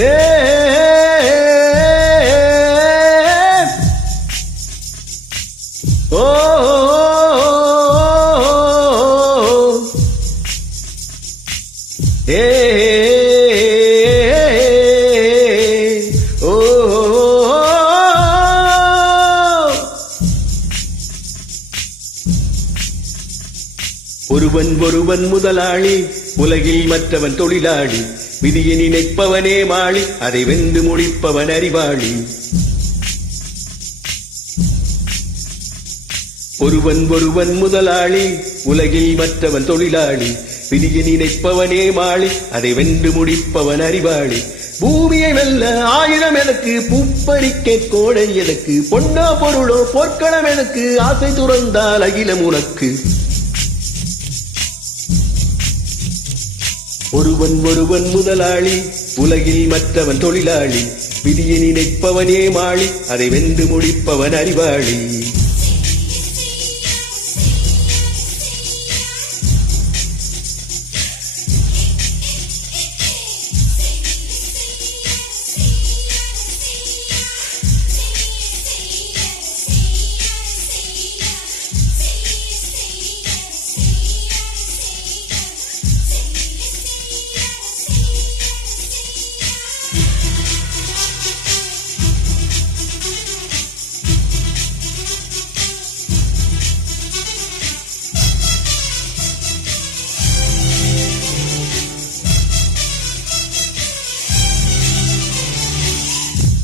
ஏ ஓ ஏ ஓ ஒருவன் முதலாளி, உலகில் மற்றவன் தொழிலாளி. விதியை நினைப்பவனே மாளி, அதை வென்று முடிப்பவன் அறிவாளி. ஒருவன் முதலாளி, உலகில் மற்றவன் தொழிலாளி. விதியை நினைப்பவனே மாளி, அதை வென்று முடிப்பவன் அறிவாளி. பூமியை வெல்ல 1000 எனக்கு, பூப்பறிக்க கோடை எனக்கு, பொன்னா பொருளோ போர்க்களம் எனக்கு, ஆசை துறந்தால் அகிலம் உனக்கு. ஒருவன் முதலாளி, உலகில் மற்றவன் தொழிலாளி. விதியை நினைப்பவனே மாளி, அதை வென்று முடிப்பவன் அறிவாளி.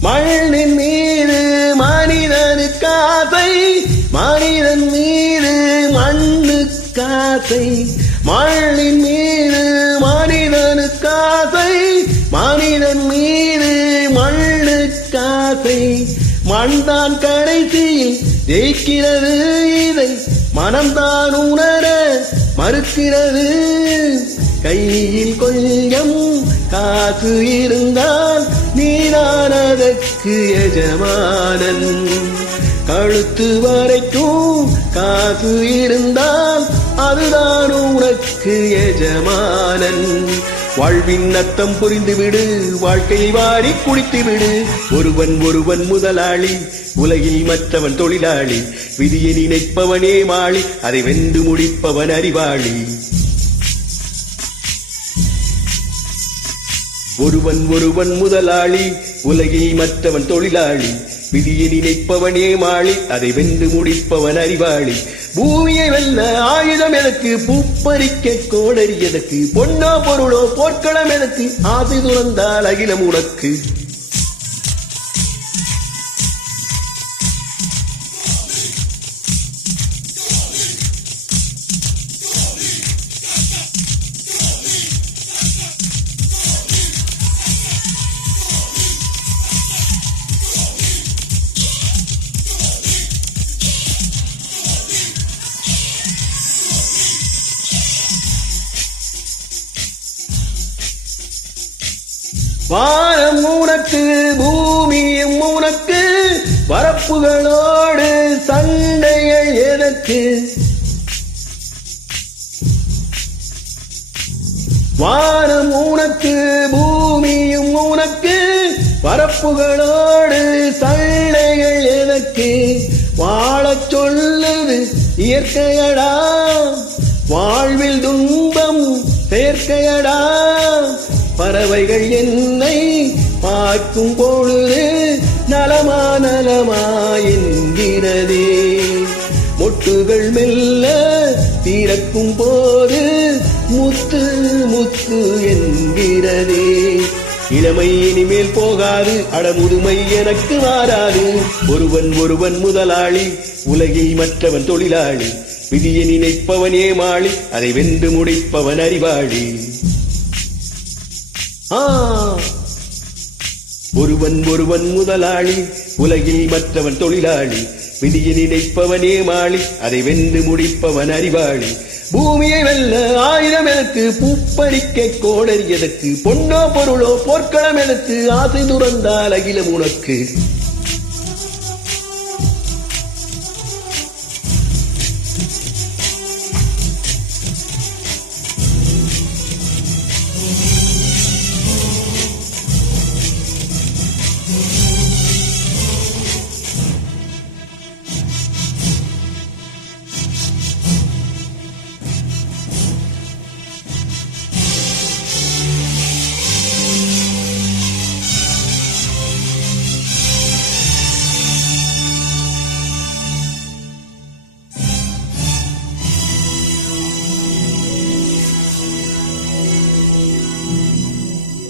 மண்ணின் மீது மனிதனுக்காசை, மனிதன் மீது மண்ணுக்காசை. மண்ணின் மீது மனிதனுக்காசை, மனிதன் மீது மண்ணுக்காசை. மண்தான் கடைசியில் ஜெயிக்கிறது, இதை மனம்தான் உணர மறுக்கிறது. கையில் கொஞ்சம் காசு இருந்தால் நீதான் அதற்கு எஜமானன். கழுத்து வரைக்கும் காசு இருந்தால் அதுதான் உனக்கு எஜமானன். வாழ்வின் அர்த்தம் புரிந்துவிடு, வாழ்க்கையை வாரி குடித்துவிடு. ஒருவன் முதலாளி, உலகில் மற்றவன் தொழிலாளி. விதியை நினைப்பவனே மாளி, அதை வென்று முடிப்பவன் அறிவாளி. ஒருவன் முதலாளி, உலகில் மற்றவன் தொழிலாளி. விதியை நினைப்பவனே மாளி, அதை வென்று முடிப்பவன் அறிவாளி. பூமியை வெல்ல 1000 எனக்கு, பூப்பறிக்க கோடரி எதற்கு, பொன்னா பொருளோ போர்க்களம் எனக்கு, ஆசை துறந்தால் அகிலம் உனக்கு. வானம் உனக்கு, பூமியும் உனக்கு, வரப்புகளோடு சண்டைகள் எதற்கு. வானம் உனக்கு, பூமியும் உனக்கு, வரப்புகளோடு சண்டைகள் எதற்கு. வாழச் சொல்லுது இயற்கையடா, வாழ்வில் துன்பம் சேர்க்கையடா. பறவைகள் என்னை பார்க்கும் பொழுது நலமா என்கிறதே. மொட்டுகள் மெல்ல திறக்கும் போது முத்து முத்து என்கிறதே. இளமை இனிமேல் போகாது, அடமுதுமை எனக்கு மாறாது. ஒருவன் முதலாளி, உலகில் மற்றவன் தொழிலாளி. விதியை நினைப்பவனே மாளி, அதை வென்று முடிப்பவன் அறிவாளி. ஒருவன் முதலாளி, உலகில் மற்றவன் தொழிலாளி. விதியை நினைப்பவனே மாளி, அதை வென்று முடிப்பவன் அறிவாளி. பூமியை வெல்ல 1000 எனக்கு, பூப்பறிக்க கோடரி எதற்கு, பொன்னோ பொருளோ போர்க்களம் எனக்கு, ஆசை துறந்தால் அகிலம் உனக்கு.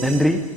நன்றி.